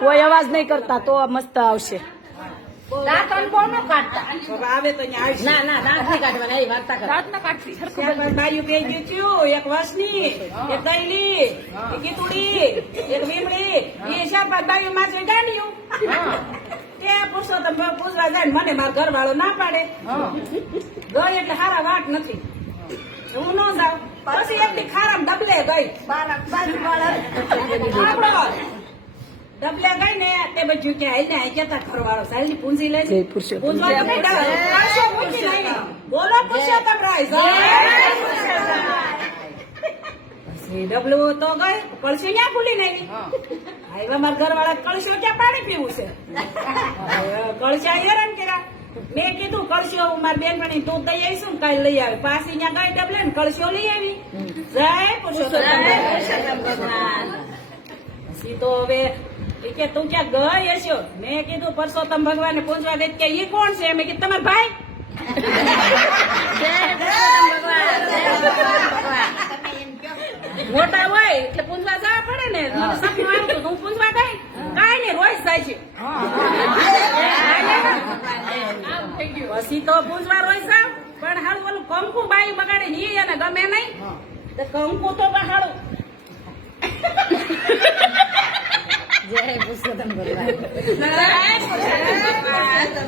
કોઈ અવાજ નહીં કરતા તો મસ્ત આવશે. દાંત કોણ કાઢતા આવે તો અહીંયા આવશે. ના ના દાંત નહીં કાઢવાના એ વાર્તા કર દાંત ના કાઢતી ત્યારબાદ બાયું બે ગયું, એક વસની, એક દહીલી, એક ગીતુડી, એક વીમડી, એ 4-5 બાયું માં જોઈ ગાંડિયું. તે પુરુષોત્તમ પૂછવા જાય ને મને મારો ઘરવાળો ના પાડે. ગઈ એટલે હારા વાટ નથી, હું ન જાઉં. પછી એકલી ખારામ ડબલે ગઈ. ડબલે ગઈ ને તે બધું કે હાલ ને આ કેતા ઘરવાળો સાલી પૂંજી લે છે. પૂંજવા તો નહીં, કાશો મૂકી નહીં. બોલો પુરુષોત્તમ રાય જય. પછી ડબલું તો ગઈ, કળશી ક્યાં ભૂલી નહીં. આવ્યા મારા ઘરવાળા કળશો ક્યાં પાણી પીવું છે. કળશા હેરાન કર્યા. મેં કીધું કળશો મારી બેનપણી તું દઈ આવીશું કાલ લઈ આવે. પાછી ત્યાં ગઈ ડબલે ને કળશો લઈ આવી. જય પુરુષોત્તમ ભગવાન. પછી તો હવે કે તું ક્યાં ગઈ હશો. મેં કીધું પરસોત્તમ ભગવાન પૂછવા ગઈ કે એ કોણ છે. મેં કીધું તમારા ભાઈ. મોટા હોય એટલે પૂંજવા જવા પડે ને. મને સપનું આવ્યું હું પૂંજવા ગઈ. કાંઈ નહીં રોજ જાય છે. પછી તો પૂંજવા રોજ જાવ પણ હાલું ઓલું કંકુ બાઈ બગાડે ને એને ગમે નહીં. તો કંકુ તો બહાડું. જય પુરુષોત્તમ ભગવાન.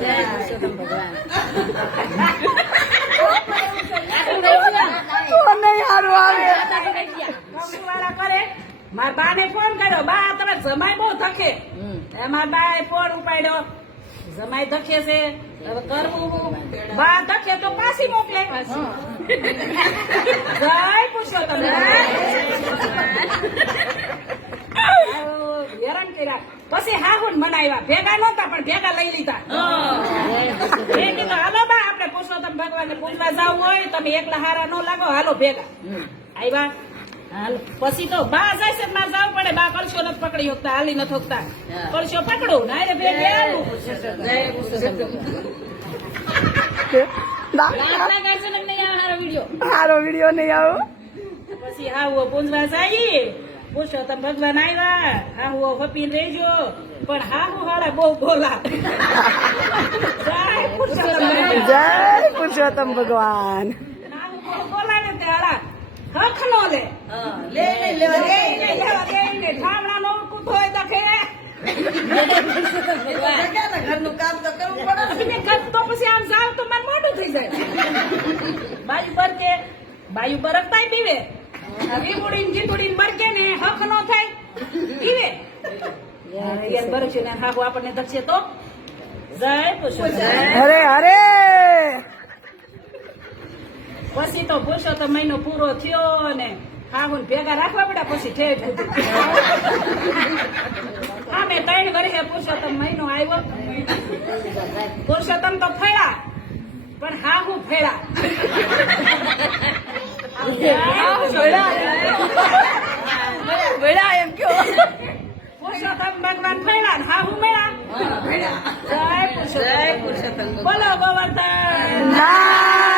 જય પુરુષોત્તમ ભગવાન. સારું આવે. કંકુવાળા કરે. મારા બા ને ફોન કર્યો. બા તમે જમાઈ બહુ થકે. મારા બા ફોન ઉપાડ્યો. જમાઈ ધકે છે હવે કરવું. બા ધકે તો પાછી મોકલે. જય પુરુષોત્તમ. હેરાન કર્યા. પછી હાહુન મનાવ્યા. ભેગા નહોતા પણ ભેગા લઈ લીધા. મેં કીધું હાલો બા આપણે પુરુષોત્તમ ભગવાનને પૂજવા જવું હોય તમે એકલા હારા ન લાગો હાલો ભેગા. આવ્યા. પછી તો બા જાય છે મારે જવું પડે. બા કળશો નથી પકડી શકતા, હાલી નથી શકતા. કળશો પકડું ને આને ભેગે આવું. જય પુરુષોત્તમ ભગવાન. સારો વિડીયો નહીં આવો. પછી હાવો પૂંજવા જઈએ. પુરુષોત્તમ ભગવાન આવ્યા. હાવો ફપીને રહેજો પણ હાહુ હાડા બહુ બોલા. જય પુરુષોત્તમ ભગવાન. જય પુરુષોત્તમ ભગવાન. હાહુ બહુ બોલા ને તે હાડા હક નો લે. ઠામડા નો કૂતો હોય તો ખે. ઘરનું કામ તો કરવું પડે. તો પછી આમ જાવ તો મારું મોઢું થઈ જાય. બાયુ બરકે બાયુ બરકતાય પીવે. વીમુડીને જીતુડીને બરકે ને હક નો થાય પીવે. બરકશે ને હાગુ આપણને ધકશે તો. જય પુરુષોત્તમ. અરે અરે પછી તો પુરુષોત્તમ મહિનો પૂરો થયો ને હાગુને ભેગા રાખવા પડ્યા. પછી ઠેઠ આમે 3 વર્ષે પુરુષોત્તમ મહિનો આવ્યો. પુરુષોત્તમ તો ફળ્યા પણ હાહુ ફેળા. એમ કયો. પુરુષોત્તમ ભગવાન ફેળા ને હાહુ મેળા. જય પુરુષોત્તમ. બોલો ગોવર્ધન. ના